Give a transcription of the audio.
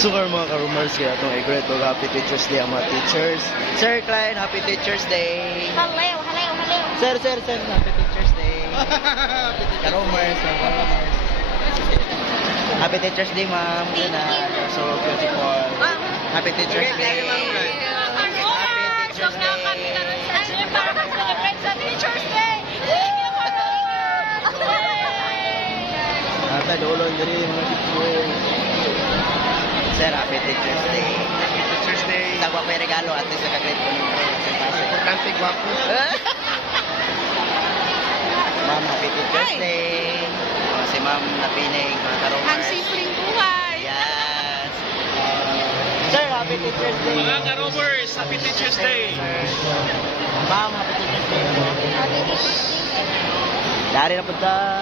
Sukar mga ka-rumors kaya itong i-greet o Happy Teacher's Day ang mga teachers. Sir Klein, Happy Teacher's Day. Hello, hello, hello. Sir, Happy Teacher's Day. Ka-rumors, ka-rumors. Happy Teacher's Day, ma'am. Yun na. You're so beautiful. Happy Teacher's Day. Happy Teacher's Day. Para mag-celebrate sa Teacher's Day. Ata, lolo, yun rin mga teachers. Sir, Happy Teacher's Day. Happy Teacher's Day. Sagwa ko yung regalo at least nakagrade ko nito. Importante guwapo. Ma'am, Happy Teacher's Day. Si Ma'am Napinig, mga Ang karomers. simpleng buhay. Yes. Sir, Happy Teacher's Day. Mga ka-rumors, Happy Teacher's Day. Ma'am, Happy Teacher's Day. Dari na punta.